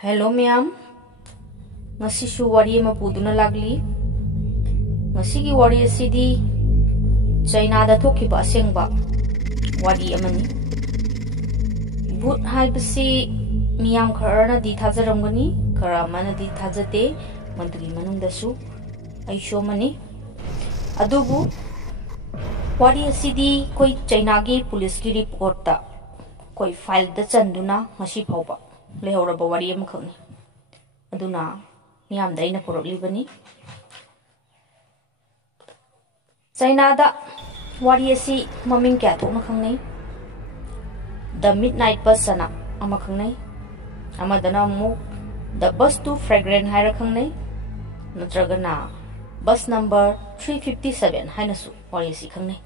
Hello ma'am, ngasi shu wari ma puduna lagli. Ngasi ki wari asidi China da thoki ba asengba wari amani. But haibasi miyam kharana di thajaramgani khara mana di thajate mandri manungdasu aisho mani. Adubu wari asidi koi China gi police ki report ta koi file da chanduna ngasi phauba lehoraba wari am khani. Aduna miyam da ina poroglibani. China da wari asi maming kya thokna khangnei. The Midnight Bus sana ama khangnei. Amadana mu The Bus to Fragrant haira khangnei. Natragana bus number 357 hainasu wari asi khangnei.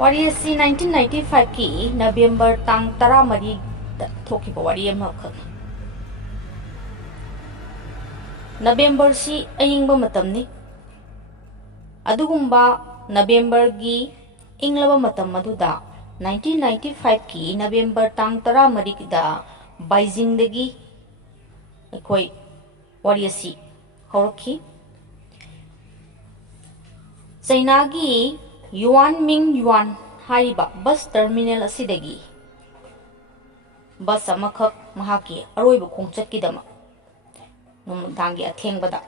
Wari asi 1995 ki November tang 13 da thokiba wari ama khani. November si ayingba matamni. Adugumba November gi inglaba matam maduda 1995 ki November tang 13 da Beijing dagi akoi wari asi horki. China gi Yuan hariba bus terminal asidagi bus amakhak mahaki aroiba khongchatkidama numdangi athengbada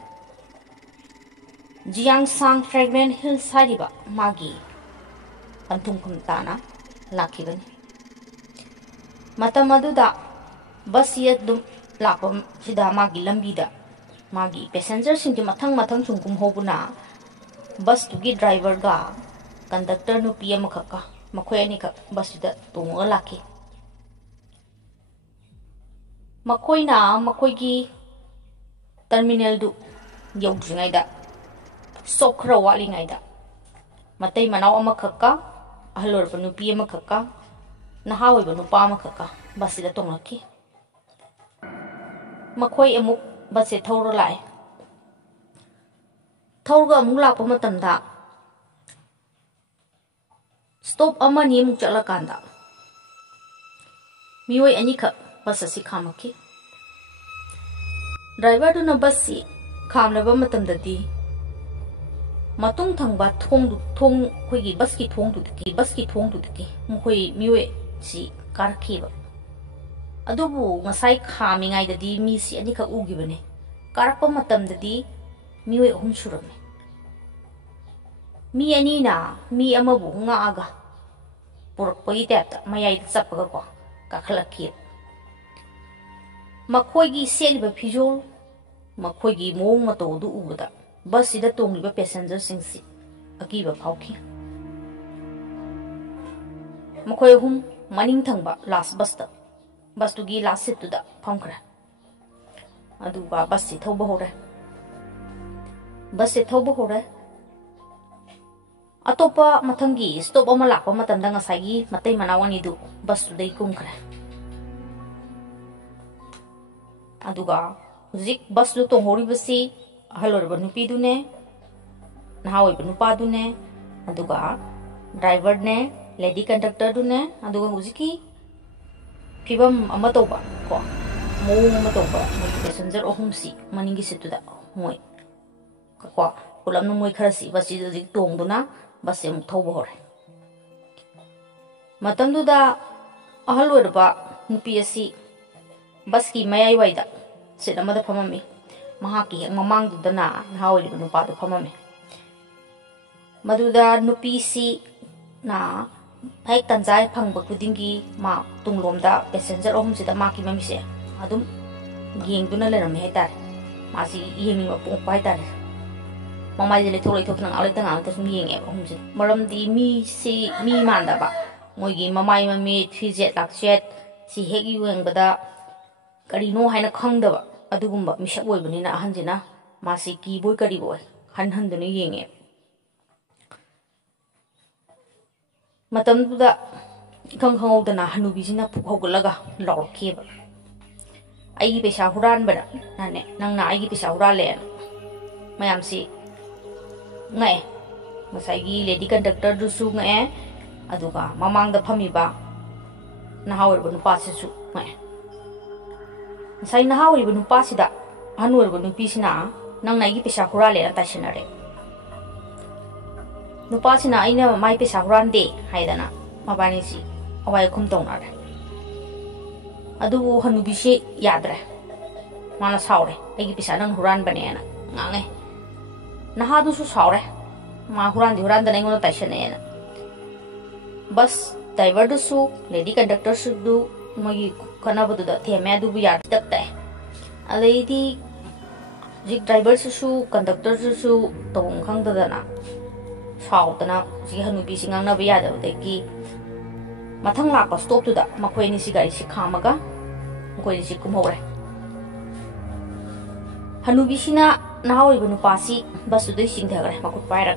Jiangshan Fragrant Hills hariba magi panthungkhum tana lakhibani. Matam aduda bus yadum lakpam sida magi lambida magi passenger singki mathang chungkum hobuna bus tugi driver ga conductor nupi amakhaka makhoi ani ka bus da tunga lakhi. Makoina makoigi terminal du yawdringaida sokra walingaida matai manaw amakhaka ahlor pa nupi amakhaka nahawai ba nupa amakhaka bus da tonglakhi. Makhoi amuk bus e thawra lai thawga amuk lakpa matamda stop amani amuk chalakanda mioi ani khak bus asi khamakhi. Driver du na bus si khamlaba matamdadi matung thangba thong khoigi bus ki thong du ki mkhoi mioi si karkhiba adubu ngasai khamingai dadi mi si ani khak ugibane karakpa matamdadi mioi ahum surame mi ani na mi amabu ngaaga purakpagi tapta mayai chappaga ko kakhalakhi. Makhoigi seliba phijol makhoigi mong mato du ubada bus sida tongliba passenger singsi akiba phauki. Makhoi hum maning thangba last bus tu gi last seat tu da phamkhra aduga bus si thawba hore atopa mathangi stop ama lakpa matamda ngasai matai manawani du bus tu dai kumkhra aduga zik bus du tonghori basi ahalor ba nupi du ne nahawai ba nupa du ne aduga driver ne lady conductor du ne aduga huziki phibam ama toba ko mo ama toba passenger ohum si maningi setu da moi ko pulam no moi kharasi basi du zik tong du na bus em thawba hore matam du da ahalor ba nupi asi bus ki mayai waida sit amada phamami mahaki mamang du dana nahawai ba nupa du phamami maduda nupi si na hai tanjai phangba kudingi ma tunglomda passenger ohum sida maki mami se adum geng duna leram he tar masi yemi ma pong pai tar mamai jele tholai thok nang alai tang alai sum yeng e ohum se maram di mi si mi manda ba moigi mamai mami thijet lakchet si hegi weng bada karino haina khangdaba adugumba misak oibani na ahanjina masi ki boy kari boy han duni yenge matam duda khangdana hanubi jina phukhoglaga lawkheba ai pesa huran bada nane nangna ai pesa hurale mayam si ngai masai gi lady conductor du su ngai aduga mamang da phamiba nahawar bu nupa se su ngai sai na hawi bu nupa sida anur bu nupi sina nang nai gi pesa hura le ta sinare nupa sina aina mai pesa huran de haidana mabani si awai khum tong na adu hanubi si yadre mana saure ai pesa nang huran bane na ngange na ha du su saure ma huran di huran da nai ngono ta sinane bus driver du su lady conductor su du magi kana bu da theme du bu yar tak ta alai jik driver su conductor su tong khang da na sau tana ji hanubi singang na biya da ki mathang la pa stop tu da makhoi ni si gari si khamaga makhoi ni si kumhore hanubi sina nahawi bu nupa si bus du sing thagre makut paira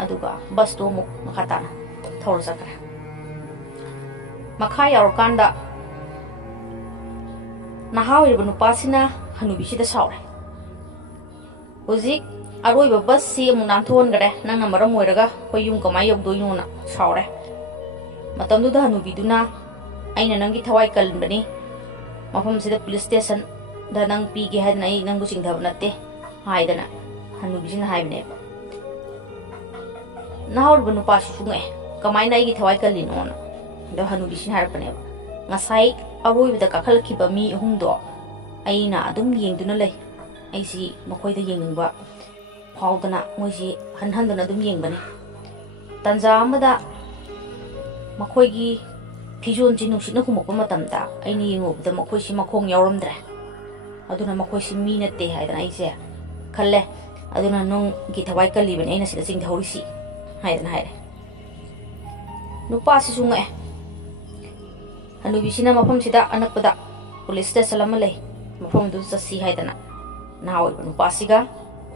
aduga bus to muk makata na thor sakra makha yaur kanda nahawi bu nupa sina hanubi si da saure Uzik aroi ba bus si mu nan thon gare nang na maram moiraga hoyum kamai yok doinu na saure matam du da hanubi duna aina nangi thawai kalbani mafam sida police station da nang pi ge had nai nang bu sing dhab natte haidana hanubi sin haibne nahor bu nupa su sungai kamai nai gi thawai kalin on da hanubi sin har pane ngasai aroi da kakhal ki ba mi humdo aina adum yengduna lei aisi makhoi da yengingba faudana moisi hanhandana dum yengbane tanja amada makhoi gi phijon ji nusina humokpa matamda aini yengobda makhoi si makhong yawramdre aduna makhoi si mi natte haidana aise khalle aduna nong gi thawai kalibane aina sida sing thawrisi haidana haire nupa si sunga hanubi sina mafam sida anakpada police station amalai mafam du sasi haidana nahawi nupa siga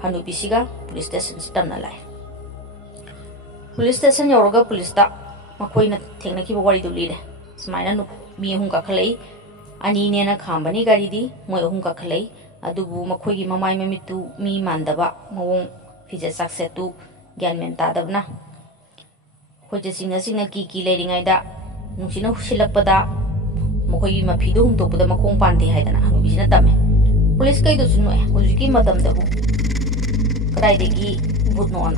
hanubi siga police station sitam na lai police station yoroga police ta makhoi na thengna ki bawari du lire smaina nu mi hum ka khalai ani ne na khambani gari di moi hum ka khalai adubu makhoi gi mamai mamitu mi mandaba mawong fije sakse tu gyan men ta dabna hoje singna ki leiringai da nungsina husilakpada makhoi gi mafidu hum topuda makhong pande haidana hanubi sina tame police kai do sunu hujiki matam da bu kadai degi bud non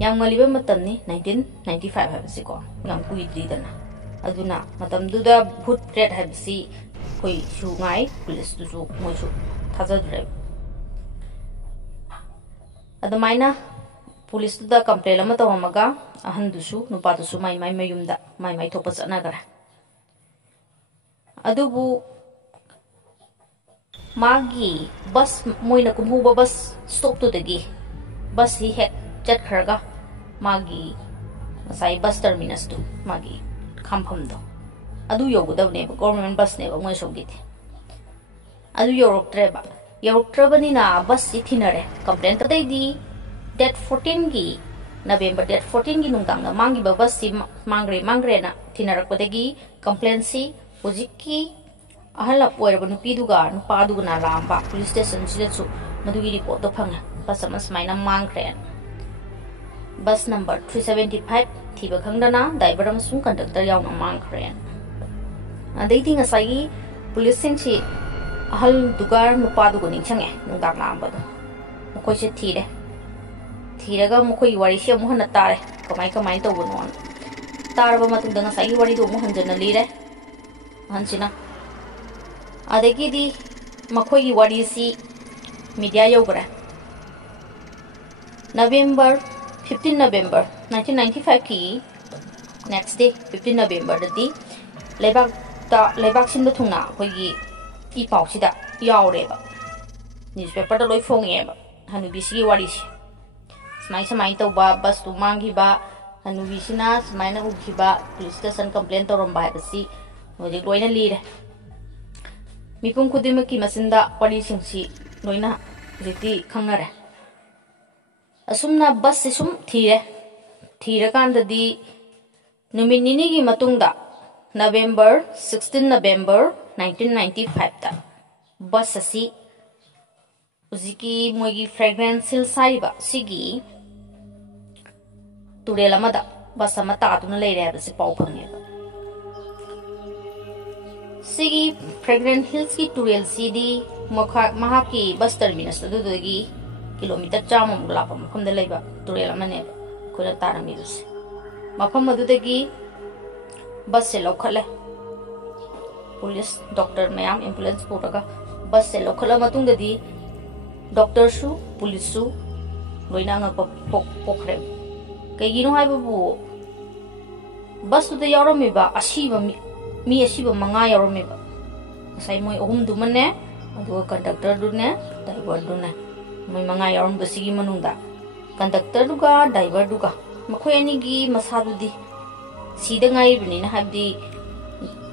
yang maliba matam ni 1995 habsi ko ngam kui dana aduna matam du da bud red habsi koi su ngai police du su mo su thaja dre adamaina police du da complain lama tawamaga ahan du su nupa du su mai mayum da mai thopa chana gara adubu magi bus moina kumhuba bus stop to degi bus hi hek chat kharga magi sai bus terminus tu magi khampham do adu yogudav ne government bus ne moi sogit adu yorok trebani na bus si thinare complaint ta di date 14 gi November date 14 gi nungdang na mangi ba bus si mangre na thinarak padegi complaint si hojiki ahala poira banu piduga nu paduga na ramba police station silechu madugi report to phanga bus amas maina mangkre bus number 375 thiba khangdana driver amasung conductor yauna mangkre adei tinga sai police sinchi ahal dugar nu paduga ni change nu dak na ambado mokoi se thiraga mokoi wari se mohana tare kamai to bonon tarba matung danga sai wari do mohanjana lire hansina adagi di makhoi gi wari si media yogra November 15 November 1995 ki next day 15 November di lebak sin da thungna khoi gi I pau sida yaure ba newspaper da loi fonge ba hanubi si wari si smai to ba bus tu mangi ba hanubi sina smai na uki ba police station complaint to romba ba si hoje loina lire mipum khudima ki masinda wari singsi loina jiti khangnare asumna bus se sum thira kanda di numit nini gi matungda November 16 November 1995 ta bus asi uziki moigi fragrance hill saiba sigi turela mada bus amata tuna leire ba se pau phange सिगी fragrant hills की तुरेल सीदी महा की bus terminus अदुदगी kilometre 100 लाप मफम लेबा तुरेल अमने Cola तारमीस मफम अदुदगी बस से लौखले police doctor ma'am ambulance पुरगा बस से लौखला मतुंगदी डॉक्टर सु पुलिस सु लोइना पोखरे कईगिनो हाइबबु बस तुद यावरमिबा असीबा मी असीबा मंगा यावरमिबा साइ मोय अहुम दुमने अदुगा कंडक्टर दुने ड्राइवर दुने मोय मंगा यावरमबसिगी मनुंदा कंडक्टर दुगा ड्राइवर दुगा मखोय अनिगी मसादुदी सीदा ngaibni habdi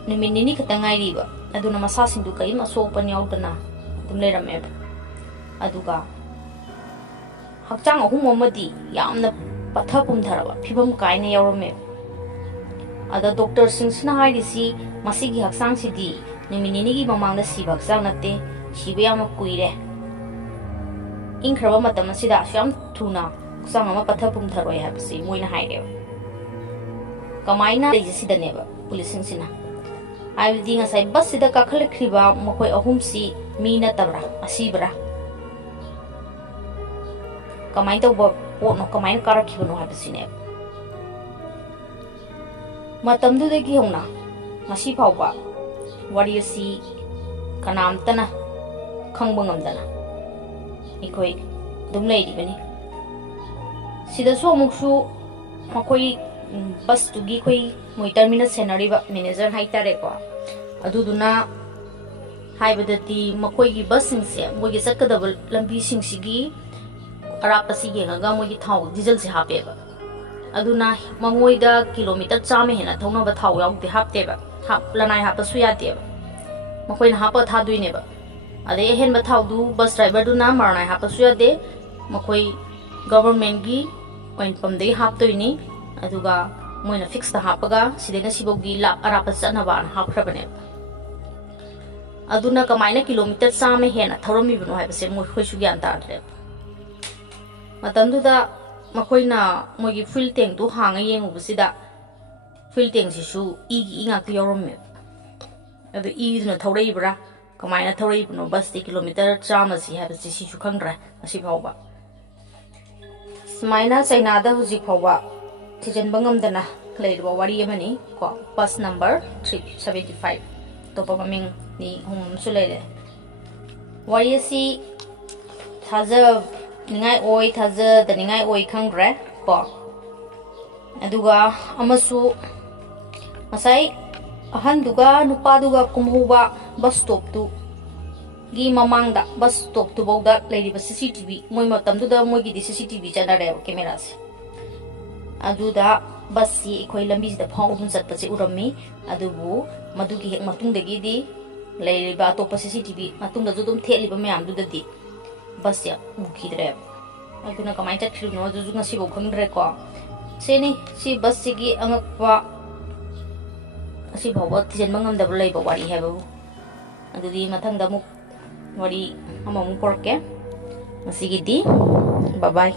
niminini khata ngairiba aduna masa sindu kai masopan yaudana dum lerame aduga hakchang ahum amadi yamna pathapum dharaba phibam kaina yaurame ada doctor singsna hairisi masigi haksang sidi niminini gi mamangda sibak sang natte siba yam kuire inkraba matam sida syam thuna sang ama pathapum dharoi habsi moina haire कमाइना लेजिसिदनेबा पुलिसिंगसिना आइबदी ngasai bus sida kakhalkhriba mokoi ahum si mi na tabra asibra kamai to bo no kamai karakhibuno habisine matamdu de gi hona masi phawba wari si kanamtana khangba ngamdana ikoi dum leidibani sida so muksu makoi बस तुगी कोई मोई terminal सेनरीबा manager हाइतारे को अदुदुना हाइबदती मकोई बस सिंगसे मोगी सकदब लंबी सिंगसिगी अरापसी येंगा मोगी थाव डीजल से हापेबा अदुना मंगोइदा किलोमीटर 100 हेना थौनबा थाव याउते हापतेबा हाप लनाय हापसु यातेबा मकोइना हाप थादुइनेबा अदे हेनबा थावदु बस ड्राइवर दुना मरनाय हापसु यादे मकोई गवर्नमेंट गी पॉइंट पमदे हापतोइनी अदुगा मोइना फिक्स ता हापगा सिदेना सिबोगी ला अराप चनबा हापख्रबने अदुना कमाइना किलोमीटर 100 हेना थौरमिबनो हाइबसे मोइ खोइसु ग्यान ताद्रे मतमदुदा मखोइना मोगी फुल टैंक दु हांगा येंगुबसिदा फुल टैंक सिसु इगी इंगाक यौरमे अदु इदुना थौरइब्रा कमाइना थौरइबनो बस ति किलोमीटर 100 सि हाइबसे सिसु खंग्रा असि फावबा स्माइना चाइनादा हुजि फावबा थिजनबा ngamdana leirwa wari amani ko bus number 375 topa maming ni hum su leire wari si thaja ningai oi thaja daningai oi khangre ko aduga amasu masai ahan duga nupa duga kumhuba bus stop tu gi mamangda bus stop tu bawda leiriba cctv moi matam du da moi gi cctv chanare camera se अदुदा बस सी इखोइ लंबी दा फाउदुन चटपसे उरम्मी अदुबु मदुगी हेक मतुंगदगी दी लेरिबा तोप CCTV मतुंग दजु दुम थेलिबा मयाम दुददी बस या उखिद्रे अदुना कमाइ चट्खिरुनो जुजु ngasi बो खंद्रे को सेनी सी बस सिगी अंगपा असि भव थिजन मंगम दब लेबा वारी हेबो अदुदी मथंग दमु वारी अममु पोरके ngasi दी बाय बाय